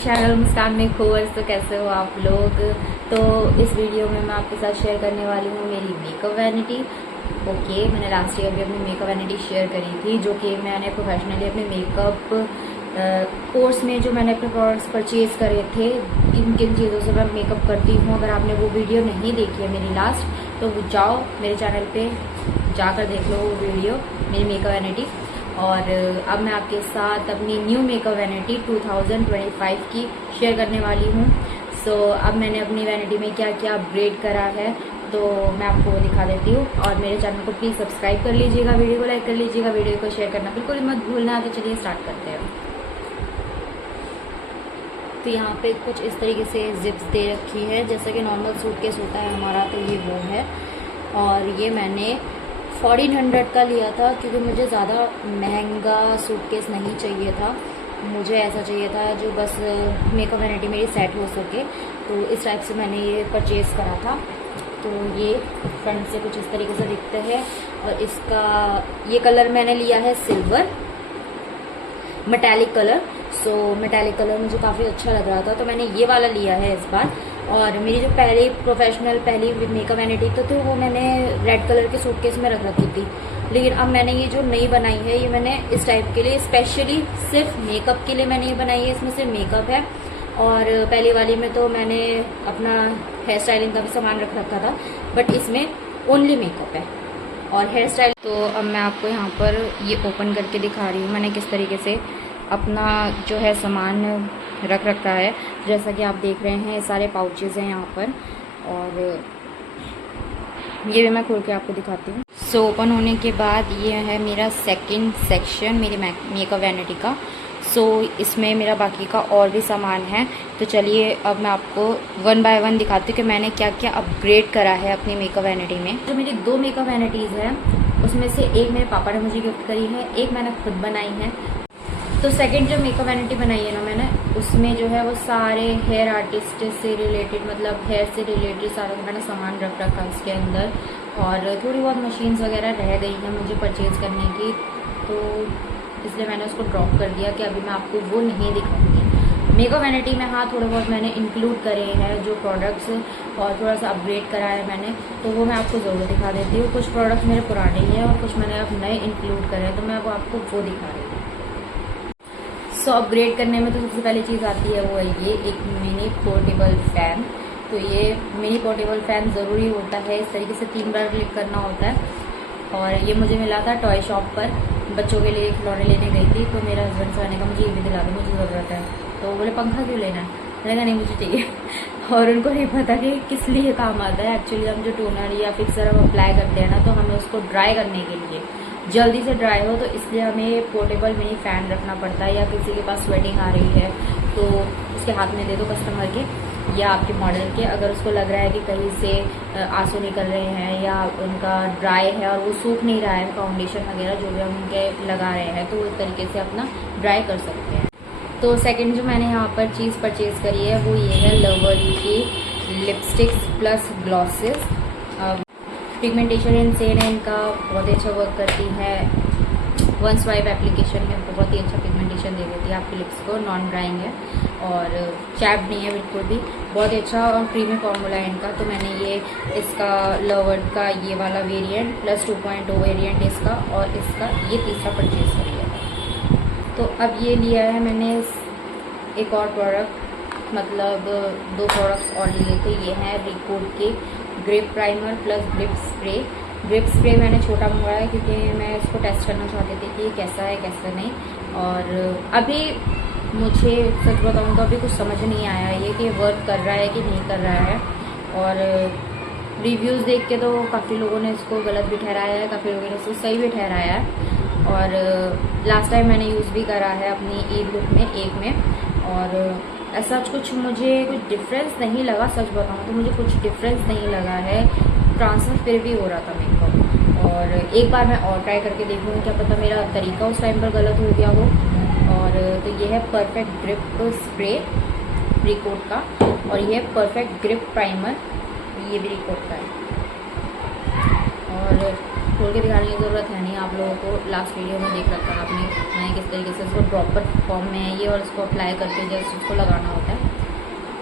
Channel मुस्कान में खोज। तो कैसे हो आप लोग। तो इस वीडियो में मैं आपके साथ शेयर करने वाली हूँ मेरी मेकअप वैनिटी। ओके, मैंने लास्ट ईयर भी अपनी मेकअप वैनिटी शेयर करी थी, जो कि मैंने प्रोफेशनली अपने मेकअप कोर्स में जो मैंने अपने प्रोडक्ट्स परचेज़ करे थे, किन किन चीज़ों से मैं मेकअप करती हूँ। अगर आपने वो वीडियो नहीं देखी है मेरी लास्ट, तो जाओ मेरे चैनल पे जाकर देख लो वो वीडियो, मेरी मेकअप वैनिटी। और अब मैं आपके साथ अपनी न्यू मेकअप वैनिटी 2025 की शेयर करने वाली हूँ। सो अब मैंने अपनी वैनिटी में क्या क्या अपग्रेड करा है, तो मैं आपको वो दिखा देती हूँ। और मेरे चैनल को प्लीज़ सब्सक्राइब कर लीजिएगा, वीडियो को लाइक कर लीजिएगा, वीडियो को शेयर करना बिल्कुल मत भूलना। तो चलिए स्टार्ट करते हैं। तो यहाँ पे कुछ इस तरीके से जिप्स दे रखी है, जैसा कि नॉर्मल सूटकेस होता है हमारा, तो ये वो है। और ये मैंने 1400 का लिया था, क्योंकि मुझे ज़्यादा महंगा सूटकेस नहीं चाहिए था। मुझे ऐसा चाहिए था जो बस मेकअप वैनिटी मेरी सेट हो सके। तो इस टाइप से मैंने ये परचेज़ करा था। तो ये फ्रंट से कुछ इस तरीके से दिखते हैं। और इसका ये कलर मैंने लिया है सिल्वर मेटालिक कलर। सो मेटालिक कलर मुझे काफ़ी अच्छा लग रहा था, तो मैंने ये वाला लिया है इस बार। और मेरी जो पहली मेकअप वैनिटी तो वो मैंने रेड कलर के सूटकेस में रख रखी थी। लेकिन अब मैंने ये जो नई बनाई है, ये मैंने इस टाइप के लिए स्पेशली सिर्फ मेकअप के लिए मैंने ये बनाई है। इसमें सिर्फ मेकअप है। और पहली वाली में तो मैंने अपना हेयर स्टाइलिंग का भी सामान रख रखा था, बट इसमें ओनली मेकअप है और हेयर स्टाइल। तो अब मैं आपको यहाँ पर ये ओपन करके दिखा रही हूँ मैंने किस तरीके से अपना जो है सामान रख रखा है। जैसा कि आप देख रहे हैं, ये सारे पाउचेज़ हैं यहाँ पर, और ये भी मैं खोल के आपको दिखाती हूँ। सो ओपन होने के बाद ये है मेरा सेकंड सेक्शन मेरी मेकअप वैनिटी का। सो इसमें मेरा बाकी का और भी सामान है। तो चलिए अब मैं आपको वन बाय वन दिखाती हूँ कि मैंने क्या क्या अपग्रेड करा है अपनी मेकअप वैनिटी में। जो मेरी 2 मेकअप वैनिटीज़ हैं, उसमें से एक मेरे पापा ने मुझे गिफ्ट करी है, एक मैंने खुद बनाई है। तो सेकंड जो मेकअप वैनिटी बनाई है ना मैंने, उसमें जो है वो सारे हेयर आर्टिस्ट से रिलेटेड, मतलब हेयर से रिलेटेड सारा मैंने सामान रख रखा इसके अंदर। और थोड़ी बहुत मशीन्स वगैरह रह गई हैं मुझे परचेज़ करने की, तो इसलिए मैंने उसको ड्रॉप कर दिया कि अभी मैं आपको वो नहीं दिखाऊंगी। मेकअप वैनिटी में हाँ थोड़े बहुत मैंने इंक्लूड करे हैं जो प्रोडक्ट्स, और थोड़ा सा अपग्रेड करा है मैंने, तो वो मैं आपको ज़रूर दिखा देती हूँ। कुछ प्रोडक्ट्स मेरे पुराने ही हैं और कुछ मैंने अब नए इंक्लूड करे हैं, तो मैं वो आपको वो दिखा रही हूँ। सो अपग्रेड करने में तो सबसे पहली चीज़ आती है वो है ये एक मिनी पोर्टेबल फ़ैन। तो ये मिनी पोर्टेबल फ़ैन ज़रूरी होता है, इस तरीके से 3 बार क्लिक करना होता है। और ये मुझे मिला था टॉय शॉप पर, बच्चों के लिए खिलौने लेने गई थी, तो मेरा हस्बैंड से आने का मुझे ये भी दिला दो, मुझे ज़रूरत है। तो बोले पंखा क्यों लेना है, मैंने कहा नहीं मुझे चाहिए। और उनको नहीं पता कि किस लिए काम आता है। एक्चुअली हम जो टोनर या फिक्सर हम अप्लाई करते हैं ना, तो हमें उसको ड्राई करने के लिए, जल्दी से ड्राई हो, तो इसलिए हमें पोर्टेबल मिनी फ़ैन रखना पड़ता है। या किसी के पास स्वेटिंग आ रही है तो उसके हाथ में दे दो कस्टमर के या आपके मॉडल के, अगर उसको लग रहा है कि कहीं से आंसू निकल रहे हैं या उनका ड्राई है और वो सूख नहीं रहा है, फाउंडेशन वगैरह जो भी हम उनके लगा रहे हैं, तो वो इस तरीके से अपना ड्राई कर सकते हैं। तो सेकंड जो मैंने यहाँ पर चीज़ परचेज़ करी है वो ये है लवर की lipsticks plus glosses. Pigmentation insane है इनका, बहुत ही अच्छा वर्क करती है। 1 स्वाइप एप्लीकेशन है, बहुत ही अच्छा पिगमेंटेशन दे देती है आपकी लिप्स को, नॉन ड्राइंग है और चैप्ड नहीं है बिल्कुल भी, बहुत ही अच्छा और क्रीमी फॉर्मूला है इनका। तो मैंने ये इसका लवर का ये वाला वेरिएंट प्लस 2.0 वेरिएंट इसका, और इसका ये तीसरा परचेज़ कर लिया था। तो अब ये लिया है मैंने एक और प्रोडक्ट, मतलब 2 प्रोडक्ट्स और लिए थे। ये हैं रिकोड के grip primer plus grip spray. Grip spray मैंने छोटा मंगवाया क्योंकि मैं इसको टेस्ट करना चाहती थी कि कैसा है कैसा नहीं। और अभी मुझे सच बताऊँ तो अभी कुछ समझ नहीं आया ये कि वर्क कर रहा है कि नहीं कर रहा है। और रिव्यूज़ देख के तो काफ़ी लोगों ने इसको गलत भी ठहराया है, काफ़ी लोगों ने इसको सही भी ठहराया है। और लास्ट टाइम मैंने यूज़ भी करा है अपनी ईद लुक में एक में, और ऐसा कुछ मुझे कुछ डिफरेंस नहीं लगा। सच बताऊँ तो मुझे कुछ डिफरेंस नहीं लगा है, ट्रांसफर फिर भी हो रहा था मेकअप। और एक बार मैं और ट्राई करके देखूँगी, क्या पता मेरा तरीका उस टाइम पर गलत हो गया हो। और तो ये है परफेक्ट ग्रिप स्प्रे रिकोड का, और ये है परफेक्ट ग्रिप प्राइमर, ये भी रिकोड का है। और खोल के दिखाने की ज़रूरत है नहीं, आप लोगों को लास्ट वीडियो में देख रखा है आपने मैंने किस तरीके से इसको प्रॉपर फॉर्म में है ये, और इसको अप्लाई करके जस्ट उसको लगाना होता है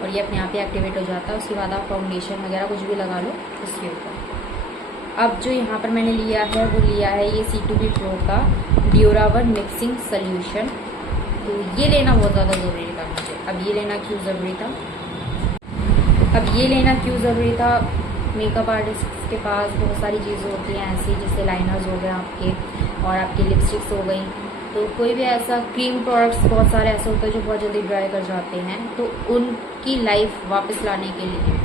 और ये अपने आप ही एक्टिवेट हो जाता है। उसके बाद आप फाउंडेशन वगैरह कुछ भी लगा लो इसके ऊपर। अब जो यहाँ पर मैंने लिया है वो लिया है ये C2B Pro का ड्यूरावन मिक्सिंग सोल्यूशन। तो ये लेना बहुत ज़्यादा ज़रूरी था मुझे। अब ये लेना क्यों ज़रूरी था, मेकअप आर्टिस्ट के पास बहुत सारी चीज़ें होती हैं ऐसी, जैसे लाइनर्स हो गए आपके और आपकी लिपस्टिक्स हो गई। तो कोई भी ऐसा क्रीम प्रोडक्ट्स बहुत सारे ऐसे होते हैं जो बहुत जल्दी ड्राई कर जाते हैं, तो उनकी लाइफ वापस लाने के लिए,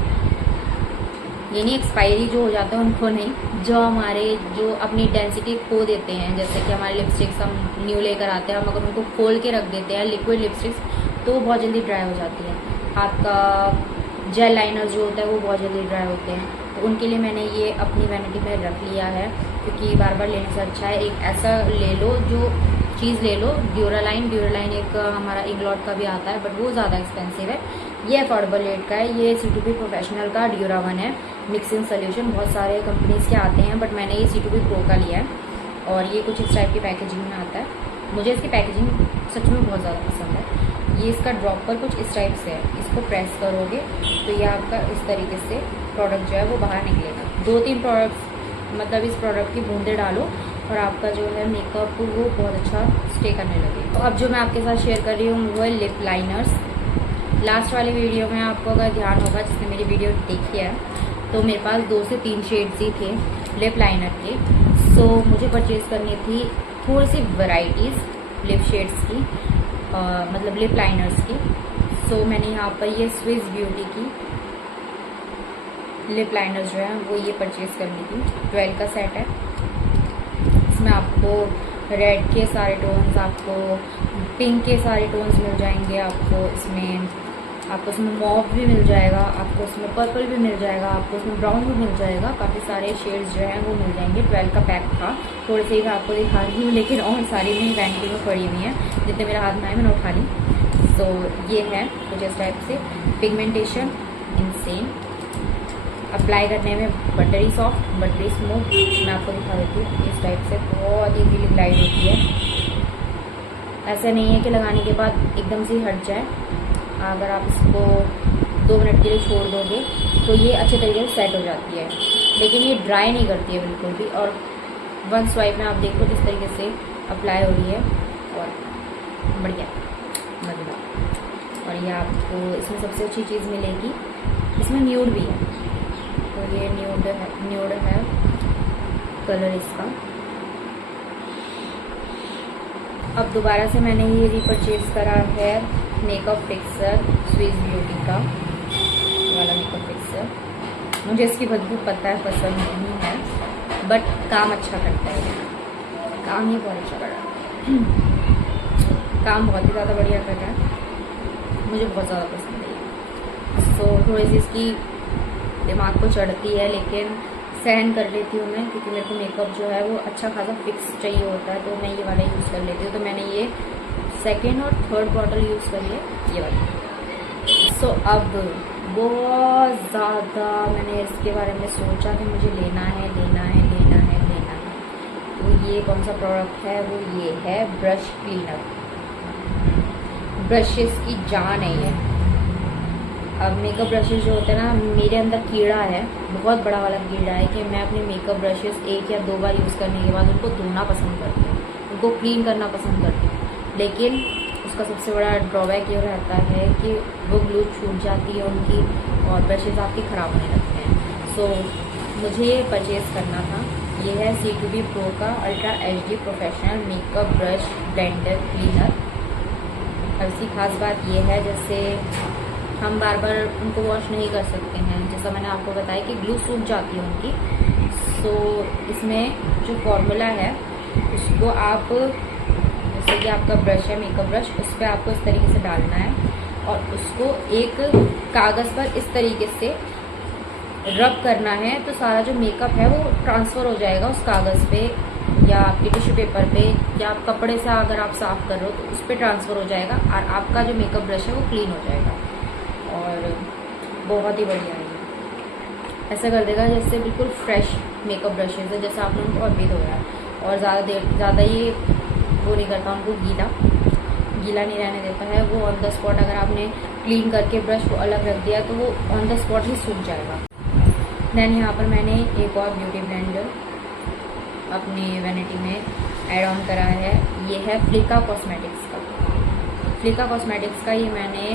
ये नहीं एक्सपायरी जो हो जाता है उनको नहीं, जो अपनी डेंसिटी खो देते हैं, जैसे कि हमारे लिपस्टिक्स हम न्यू लेकर आते हैं, हम अगर उनको खोल के रख देते हैं लिक्विड लिपस्टिक्स तो वो बहुत जल्दी ड्राई हो जाती है। आपका जेल लाइनर जो होता है वो बहुत जल्दी ड्राई होते हैं, तो उनके लिए मैंने ये अपनी वैनिटी में रख लिया है, क्योंकि बार बार लेने से अच्छा है एक ऐसा ले लो, जो चीज़ ले लो। ड्यूरालाइन एक हमारा इंग्लॉट का भी आता है, बट वो ज़्यादा एक्सपेंसिव है। ये अफोर्डेबल रेट का है। ये C2B प्रोफेशनल का ड्यूरावन है मिक्सिंग सोल्यूशन। बहुत सारे कंपनीज़ के आते हैं, बट मैंने ये C2B Pro का लिया है और ये कुछ इस टाइप की पैकेजिंग में आता है। मुझे इसकी पैकेजिंग सच में बहुत ज़्यादा पसंद है। ये इसका ड्रॉपर कुछ इस टाइप से है, इसको प्रेस करोगे तो ये आपका इस तरीके से प्रोडक्ट जो है वो बाहर निकलेगा। 2-3 प्रोडक्ट्स मतलब इस प्रोडक्ट की बूंदे डालो और आपका जो है मेकअप वो बहुत अच्छा स्टे करने लगे। तो अब जो मैं आपके साथ शेयर कर रही हूँ वो है लिप लाइनर्स। लास्ट वाली वीडियो में आपको अगर ध्यान होगा, जिसने मेरी वीडियो देखी है, तो मेरे पास 2 से 3 शेड्स ही थे लिप लाइनर के। सो मुझे परचेज़ करनी थी थोड़ी सी वैरायटीज़ लिप शेड्स की, मतलब लिप लाइनर्स की। सो मैंने यहाँ पर ये स्विस ब्यूटी की लिप लाइनर्स जो है वो ये परचेज़ करनी थी। 12 का सेट है। इसमें आपको रेड के सारे टोन्स, आपको पिंक के सारे टोन्स मिल जाएंगे, आपको इसमें मॉव भी मिल जाएगा, आपको इसमें पर्पल भी मिल जाएगा, आपको इसमें ब्राउन भी मिल जाएगा। काफ़ी सारे शेड्स जो हैं वो मिल जाएंगे। 12 का पैक था। थोड़े से ही मैं आपको दिखा रही हूँ, लेकिन और सारी मेरी वैनिटी में पड़ी हुई हैं, जितने मेरे हाथ में आए मैंने उठा ली। सो ये है कुछ इस टाइप से। पिगमेंटेशन इनसेन, अप्लाई करने में बटरी सॉफ्ट, बटरी स्मूथ। मैं आपको दिखा देती हूँ इस टाइप से, बहुत ईजीली ग्लाइड होती है। ऐसा नहीं है कि लगाने के बाद एकदम से हट जाए। अगर आप इसको 2 मिनट के लिए छोड़ दोगे तो ये अच्छे तरीके से सेट हो जाती है, लेकिन ये ड्राई नहीं करती है बिल्कुल भी। और 1 स्वाइप में आप देखो किस तरीके से अप्लाई हो रही है, और बढ़िया मज़ेदार। और ये आपको इसमें सबसे अच्छी चीज़ मिलेगी, इसमें न्यूड भी है। तो ये न्यूड है कलर इसका। अब दोबारा से मैंने ये रीपरचेज़ करा है मेकअप फिक्सर स्विस ब्यूटी का वाला मेकअप फिक्सर। मुझे इसकी बदबू पता है पसंद नहीं है, बट काम अच्छा करता है। काम ही बहुत अच्छा कर रहा है, काम बहुत ही ज़्यादा बढ़िया कर रहा है। मुझे बहुत ज़्यादा पसंद है। तो थोड़ी सी इसकी दिमाग को चढ़ती है, लेकिन सहन कर लेती हूँ मैं, क्योंकि मेरे को मेकअप जो है वो अच्छा खासा फिक्स चाहिए होता है, तो मैं ये वाला यूज़ कर लेती हूँ। तो मैंने ये 2nd और 3rd बॉटल यूज़ करी है, ये वाली। सो अब बहुत ज़्यादा मैंने इसके बारे में सोचा कि मुझे लेना है। तो ये कौन सा प्रोडक्ट है, वो ये है ब्रश क्लीनर। ब्रशेस की जान है ये। अब मेकअप ब्रशेस जो होते हैं ना, मेरे अंदर कीड़ा है, बहुत बड़ा वाला कीड़ा है, कि मैं अपने मेकअप ब्रशेस 1 या 2 बार यूज़ करने के बाद उनको धोना पसंद करती हूँ, उनको क्लीन करना पसंद करती हूँ। लेकिन उसका सबसे बड़ा ड्रॉबैक ये रहता है कि वो ग्लू छूट जाती है उनकी, और ब्रशेस आपके ख़राब होने लगते हैं। सो मुझे ये परचेज़ करना था। ये है C2B Pro का ultra HD professional makeup brush blender cleaner. अब इसकी खास बात ये है, जैसे हम बार बार उनको वॉश नहीं कर सकते हैं, जैसा मैंने आपको बताया कि ग्लू सूख जाती है उनकी। सो इसमें जो फॉर्मूला है उसको आप, जैसे कि आपका ब्रश है मेकअप ब्रश, उस पर आपको इस तरीके से डालना है और उसको एक कागज़ पर इस तरीके से रब करना है, तो सारा जो मेकअप है वो ट्रांसफ़र हो जाएगा उस कागज़ पे, या आपके टिश्यू पेपर पे, या आप कपड़े से अगर आप साफ़ कर रहे हो तो उस पर ट्रांसफ़र हो जाएगा, और आपका जो मेकअप ब्रश है वो क्लीन हो जाएगा। और बहुत ही बढ़िया है। ऐसा कर देगा जैसे बिल्कुल फ्रेश मेकअप ब्रशेज है, जैसे आपने उनको अभी धोया और ज़्यादा ये वो नहीं करता, उनको गीला नहीं रहने देता है। वो ऑन द स्पॉट अगर आपने क्लीन करके ब्रश को अलग रख दिया तो वो ऑन द स्पॉट ही सूख जाएगा। दैन यहाँ पर मैंने एक और ब्यूटी ब्लेंडर अपने वैनिटी में ऐड ऑन करा है। ये है फ्लिका कॉस्मेटिक्स का। फ्लिका कॉस्मेटिक्स का ये मैंने,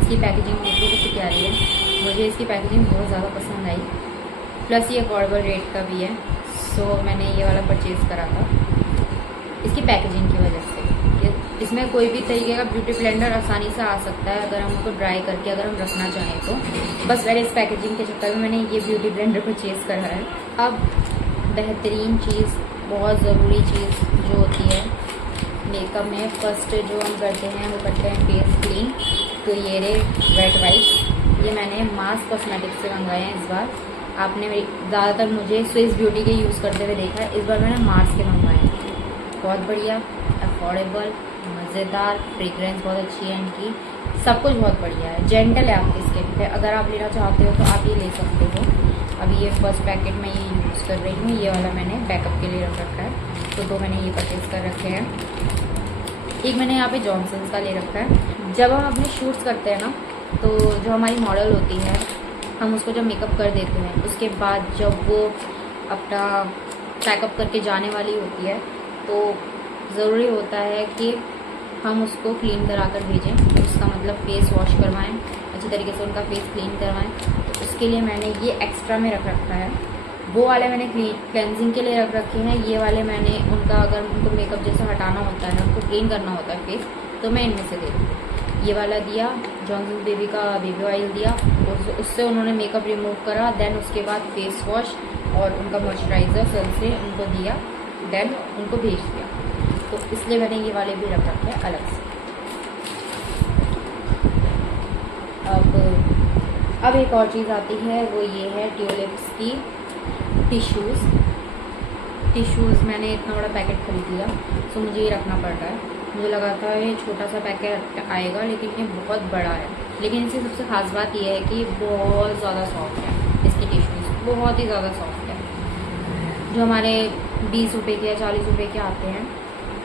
इसकी पैकेजिंग देखिए कितनी प्यारी है, मुझे इसकी पैकेजिंग बहुत ज़्यादा पसंद आई, प्लस ये अफोर्डेबल रेट का भी है। सो मैंने ये वाला परचेज़ करा था इसकी पैकेजिंग की वजह से। इसमें कोई भी तरीके का ब्यूटी ब्लेंडर आसानी से आ सकता है अगर हम उसको ड्राई करके अगर हम रखना चाहें तो। बस मैंने इस पैकेजिंग के चक्कर में मैंने ये ब्यूटी ब्लेंडर परचेज़ करा है। अब बेहतरीन चीज़, बहुत ज़रूरी चीज़ जो होती है मेकअप में, फर्स्ट जो हम करते हैं वो करते हैं फेस क्लीन। तो ये रे वेट वाइप्स, ये मैंने मास कॉस्मेटिक्स से मंगवाए हैं इस बार। आपने ज़्यादातर मुझे स्विस ब्यूटी के यूज़ करते हुए देखा है, इस बार मैंने मार्स के मंगवाए हैं। बहुत बढ़िया, अफोर्डेबल, मज़ेदार, फ्रेग्रेंस बहुत अच्छी है इनकी, सब कुछ बहुत बढ़िया है, जेंटल है आपकी स्किन पे। अगर आप लेना चाहते हो तो आप ये ले सकते हो। अभी ये फर्स्ट पैकेट में ये यूज़ कर रही हूँ, ये वाला मैंने बैकअप के लिए रख रखा है, तो दो मैंने ये परचेज़ कर रखे हैं। एक मैंने यहाँ पे जॉनसन्स का ले रखा है। जब हम अपने शूट्स करते हैं ना, तो जो हमारी मॉडल होती है, हम उसको जब मेकअप कर देते हैं, उसके बाद जब वो अपना पैकअप करके जाने वाली होती है, तो ज़रूरी होता है कि हम उसको क्लीन करा कर भेजें। उसका मतलब फेस वॉश करवाएं, अच्छी तरीके से उनका फेस क्लीन करवाएं। तो उसके लिए मैंने ये एक्स्ट्रा में रख रखा है। वो वाले मैंने क्लेंजिंग के लिए रख रखे हैं, ये वाले मैंने उनका अगर उनको मेकअप जैसा हटाना होता है, उनको क्लीन करना होता है फेस, तो मैं इनमें से देती हूँ। ये वाला दिया, जॉनसन बेबी का बेबी ऑयल दिया, उससे उन्होंने मेकअप रिमूव करा। देन उसके बाद फेस वॉश और उनका मॉइस्चराइज़र सन से उनको दिया, देन उनको भेज दिया। तो इसलिए मैंने ये वाले भी रख रखे हैं अलग से। अब एक और चीज़ आती है, वो ये है ट्यूलिप्स की टिश्यूज़ मैंने इतना बड़ा पैकेट खरीद लिया, तो मुझे ये रखना पड़ रहा है। मुझे लगा था ये छोटा सा पैकेट आएगा, लेकिन ये बहुत बड़ा है। लेकिन इसकी सबसे ख़ास बात ये है कि बहुत ज़्यादा सॉफ्ट है, इसकी टिश्यूज़ बहुत ही ज़्यादा सॉफ्ट है। जो हमारे 20 रुपये के या 40 रुपये के आते हैं,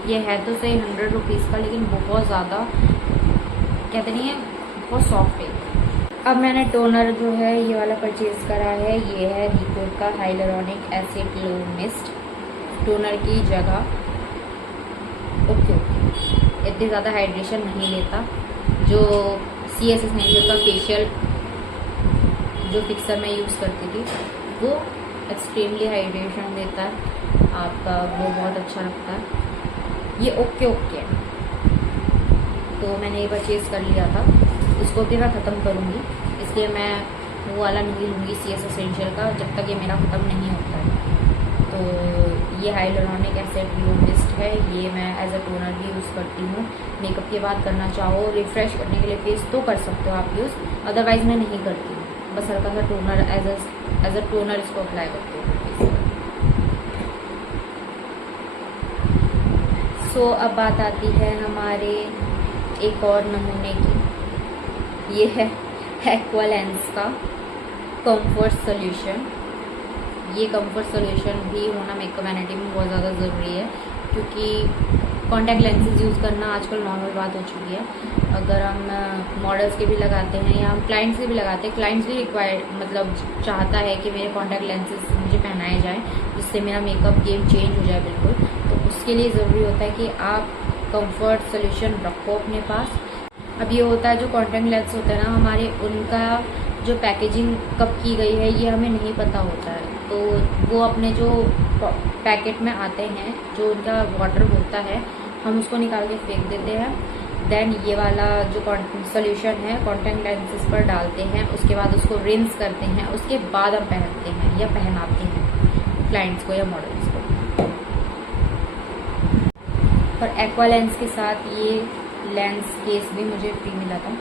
ये है तो सही 100 रुपीज़ का, लेकिन बहुत ज़्यादा कहते नहीं है, बहुत सॉफ्ट है। अब मैंने टोनर जो है ये वाला परचेज़ करा है, ये है रिकोड का hyaluronic acid glow mist. Toner की जगह ओके इतनी ज़्यादा हाइड्रेशन नहीं लेता। जो CS एसेंशियल का फेशियल जो फिक्सर मैं यूज़ करती थी, वो एक्सट्रीमली हाइड्रेशन देता है आपका, वो बहुत अच्छा लगता है। ये ओके है, तो मैंने ये परचेज़ कर लिया था, उसको भी मैं ख़त्म करूँगी, इसलिए मैं वो वाला नहीं लूँगी CS एसेंशियल का जब तक ये मेरा ख़त्म नहीं होता है। तो ये हाइलुरोनिक एसिड ग्लो मिस्ट है, ये मैं एज अ टोनर भी यूज़ करती हूँ। मेकअप के बाद करना चाहो, रिफ़्रेश करने के लिए फेस, तो कर सकते हो आप यूज़, अदरवाइज़ मैं नहीं करती हूँ। बस हल्का सा टोनर एज अ टोनर इसको अप्लाई करती हूँ फेस पर। सो अब बात आती है हमारे एक और नमूने की, ये है एक्वालेंस का कंफर्ट सोल्यूशन। ये कंफर्ट सोल्यूशन भी होना मेकअप वैनिटी में बहुत ज़्यादा ज़रूरी है, क्योंकि कॉन्टैक्ट लेंसेज यूज़ करना आजकल नॉर्मल बात हो चुकी है। अगर हम मॉडल्स के भी लगाते हैं या हम क्लाइंट्स के भी लगाते हैं, क्लाइंट्स भी मतलब चाहता है कि मेरे कॉन्टैक्ट लेंसेज मुझे पहनाए जाएँ, जिससे मेरा मेकअप गेम चेंज हो जाए बिल्कुल। तो उसके लिए ज़रूरी होता है कि आप कंफर्ट सोल्यूशन रखो अपने पास। अब ये होता है जो कॉन्टैक्ट लेंस होता है ना हमारे, उनका जो पैकेजिंग कब की गई है ये हमें नहीं पता होता है। तो वो अपने जो पैकेट में आते हैं, जो उनका वाटर होता है, हम उसको निकाल के फेंक देते हैं। देन ये वाला जो सोल्यूशन है कॉन्टैक्ट लेंसेज पर डालते हैं, उसके बाद उसको रिंस करते हैं, उसके बाद हम पहनते हैं या पहनाते हैं क्लाइंट्स को या मॉडल्स को। और एक्वालेंस के साथ ये लेंस केस भी मुझे फ्री मिला था,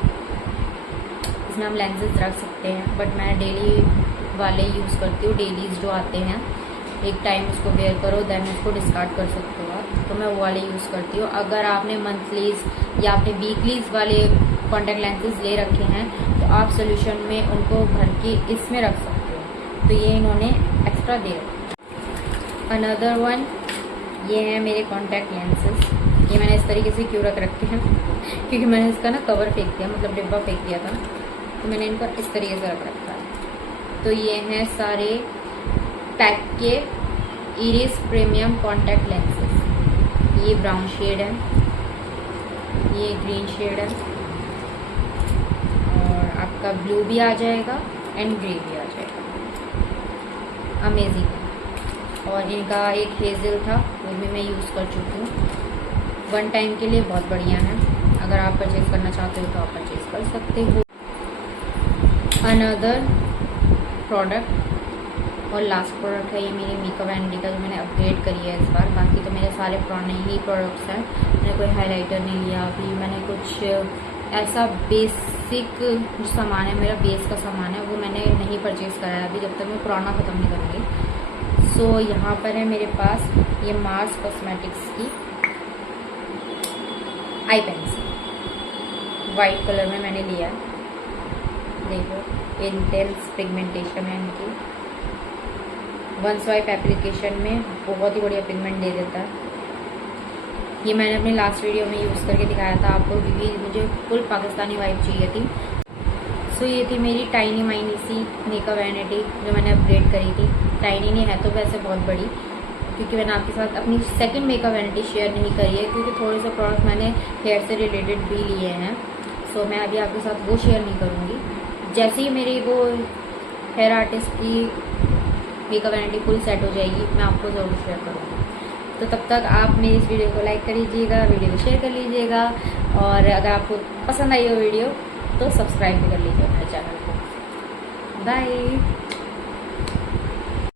इसमें हम लेंसेज रख सकते हैं, बट मैं डेली वाले यूज़ करती हूँ। डेलीज जो आते हैं, एक टाइम उसको वेयर करो, देन उसको डिस्कार्ड कर सकते हो आप, तो मैं वो वाले यूज़ करती हूँ। अगर आपने मंथलीज या आपने वीकलीज वाले कॉन्टैक्ट लेंसेज ले रखे हैं, तो आप सोल्यूशन में उनको भर के इसमें रख सकते हो। तो ये इन्होंने एक्स्ट्रा दे रखा। अनदर वन, ये है मेरे कॉन्टैक्ट लेंसेज। ये मैंने इस तरीके से क्यों रख रखे हैं क्योंकि मैंने इसका ना कवर फेंक दिया, मतलब डिब्बा फेंक दिया था, तो मैंने इनको इस तरीके से रख रखा है। तो ये हैं सारे पैक के इरिस प्रीमियम कॉन्टैक्ट लेंसेज। ये ब्राउन शेड है, ये ग्रीन शेड है, और आपका ब्लू भी आ जाएगा एंड ग्रे भी आ जाएगा। अमेजिंग है। और इनका एक हेज़ल था, वो भी मैं यूज़ कर चुकी हूँ। वन टाइम के लिए बहुत बढ़िया है। अगर आप परचेज़ करना चाहते हो तो आप परचेज़ कर सकते हो। अनदर प्रोडक्ट और लास्ट प्रोडक्ट है ये मेरी मेकअप वैनिटी का, जो मैंने अपग्रेड करी है इस बार। बाकी तो मेरे सारे पुराने ही प्रोडक्ट्स हैं। मैंने कोई हाइलाइटर नहीं लिया अभी। मैंने कुछ ऐसा बेसिक जो सामान है, मेरा बेस का सामान है, वो मैंने नहीं परचेज़ करा है अभी, जब तक मैं पुराना ख़त्म नहीं करूँगी। सो यहाँ पर है मेरे पास ये मार्स कॉस्मेटिक्स की आई पेंसिल, वाइट कलर में मैंने लिया है। देखो इंटेंस पिगमेंटेशन है इनकी। वन स्वाइप एप्लीकेशन में बहुत ही बढ़िया पिगमेंट दे देता है। ये मैंने अपने लास्ट वीडियो में यूज़ करके दिखाया था आपको, क्योंकि मुझे फुल पाकिस्तानी वाइब चाहिए थी। सो ये थी मेरी टाइनी माइनी सी मेकअप वैनिटी जो मैंने अपग्रेड करी थी। टाइनी नहीं है तो वैसे बहुत बड़ी, क्योंकि मैंने आपके साथ अपनी सेकंड मेकअप वैनिटी शेयर नहीं करी है, क्योंकि थोड़े से प्रोडक्ट मैंने हेयर से रिलेटेड भी लिए हैं। सो मैं अभी आपके साथ वो शेयर नहीं करूँगी। जैसे ही मेरी वो हेयर आर्टिस्ट की मेकअप वैनिटी फुल सेट हो जाएगी, मैं आपको ज़रूर शेयर करूँगी। तो तब तक आप मेरी इस वीडियो को लाइक कर लीजिएगा, वीडियो को शेयर कर लीजिएगा, और अगर आपको पसंद आई हो वीडियो तो सब्सक्राइब भी कर लीजिएगा मेरे चैनल को। बाय।